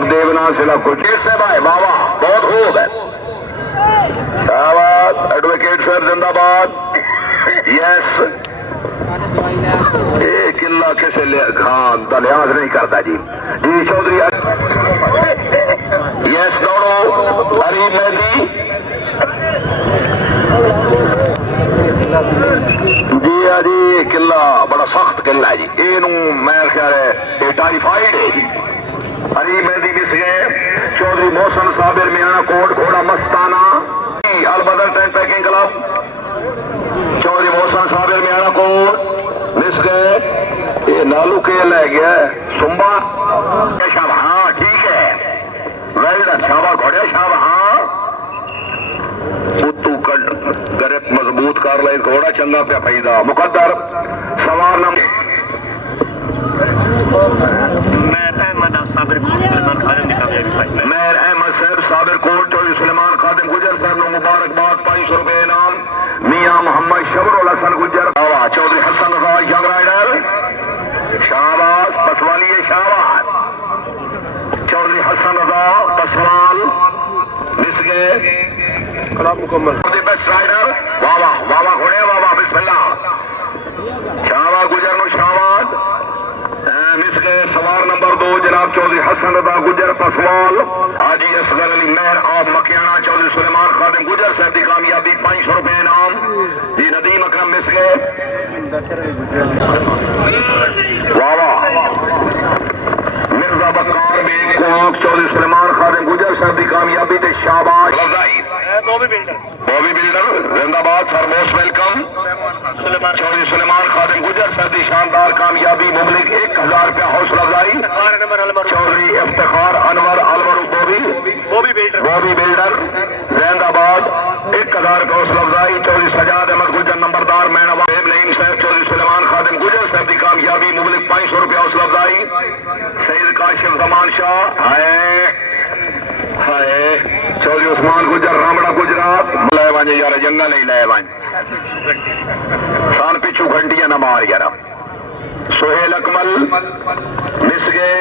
Of देवना जिला कुटी से भाई बाबा बहुत खूब है। शाबाश एडवोकेट सर जिंदाबाद। यस ये किला किसे खान का लिहाज नहीं करता जी। जी चौधरी यस दौड़ो हरी मेहदी जी हाँ जी। किला बड़ा सख्त किला है जी। ये मैं ख्याल है टाइफाइड है जी। हरी मेहदी मिस गए। चौधरी मोहसन साबिर मियाना कोट घोड़ा मस्ताना Albadar tent packing club. Chaudhary Mohsin Sabir Miana Kot miss गए। ये नालू के ले गया सुम्बा शाबा। हाँ ठीक है वेल डन शाबा घोड़े शाबा। हाँ तू गरत मजबूत कर ले घोड़ा चंगा पे फायदा मुकद्दर सवार नंबर मेर अहमद साहब साबिर कोट चौधरी सुलेमान खादिम गुजर साहब ने मुबारकबाद 500 रुपए इनाम। मियां मोहम्मद शबरुल हसन गुजर चौधरी हसन राज यंग राइडर शाबाश पसवाली शाबाश। चौधरी हसन रजा पसवाल मिस गए मुकम्मल बेस्ट राइडर वाह वाह घोड़े वाह बिस्मिल्लाह शाबाश गुजर नो शाबाश मिस गए। सवार नंबर 2 जनाब चौधरी हसन रजा गुजर पसवाल हाजी असगर अली मेहर ऑफ मकियाना चौधरी सुलेमान खादिम गुजर साहब की कामयाबी 500 रुपए इनाम। जी नदीम अकरम मिस गए वाह मिर्जा बक्कार बेग कोक चौधरी सुलेमान खादिम गुजर साहब की कामयाबी ते शाबाश। बॉबी बिल्डर जिंदाबाद sir most welcome. Chaudhary Suleman Khadim Gujjar साहब की शानदार कामयाबी मुबलिक 1000 रुपया हौसला अफजाई। चौधरी इफ्तिखार अनवर अलवर बॉबी बिल्डर जिंदाबाद 1000 रुपया हौसला अफजाई। चौधरी सजाद अहमद गुजर नंबरदार मैं नवाब नईम साहब चौधरी सुलेमान खादिम गुजर साहब की कामयाबी मुबलिक 500 रुपया हौसला अफजाई। सईद काशिफ जमान शाह हाय चौधरी उस्मान गुजर रामड़ा गुजरात लाए वाजे यार जंगल ही लाए वाजे सान पिछू घंटिया न मार यार। सोहेल अकमल मिस गए।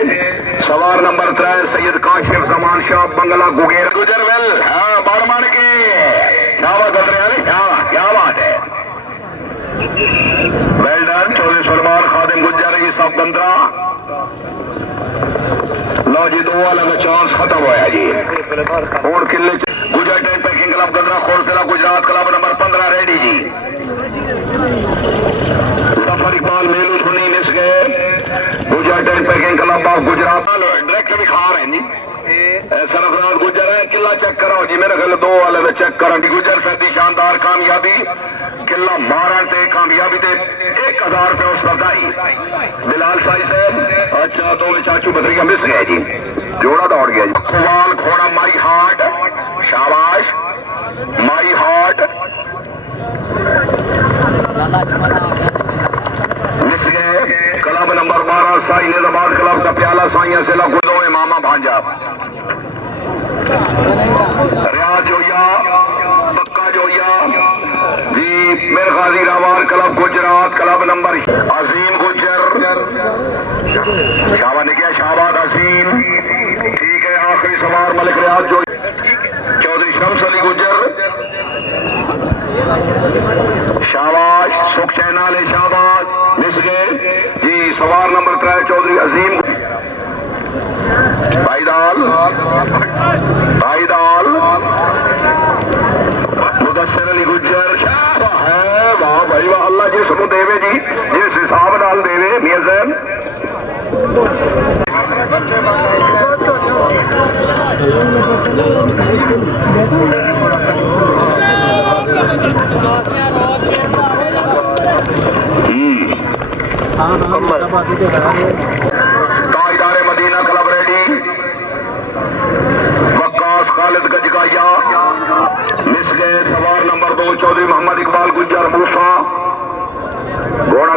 सवार नंबर 3 सैयद काशिफ जमान शाह बंगला गुगेर गुजर वेल। हाँ बारमान के शाबाश क्या बात है वेल डन। चौधरी सुलेमान खादिम गुजर ये सब बंदरा लो जी 2 वाले का चांस खत्म होया जी। और किले गुजर tent packing club गदरा खोरसला Gujarat club number 15 ready जी। सफर इकबाल मेलू धुनी मिस गए। गुजर tent packing club of Gujarat direct भी खा रहे हैं जी। सरफराज गुजर है किला चेक कराओ जी मेरे ख्याल 2 वाले में चेक करा गुजर साहब की शानदार कामयाबी किला मारन ते कामयाबी ते 1000 रुपये हौसला अफजाई। बिलाल साई साहब अच्छा तो चाचू बदरिया मिस गए जी। जोड़ा दौड़ गया जी। खुवाल घोड़ा माई हार्ट शाबाश माई हार्ट मिस गए। Club number 12 Sai Nizamabad club का प्याला साइया से लगो मामा भांजा रियाज जोया पक्का जोया जी। मेरे गाजी रावार क्लब गुजरात क्लब नंबर अजीम गुजर शाबाश ने किया शाबाश अजीम ठीक है। आखिरी सवार मलिक रियाज जो चौधरी शम्स अली गुजर शाबाश सुख चैनाल शाबाश मिस गए जी। सवार नंबर 3 चौधरी अजीम भाईदाल मुदस्सिर अली गुजर है वाह भाई वाह अल्लाह जिस देवे जी जिस हिसाब नाल देवे मियां साहब। ताजदार मदीना क्लब रेडी वक्कास खालिद गजगाया मिस गए। सवार नंबर 2 चौधरी मोहम्मद इकबाल गुजर मूसा घोड़ा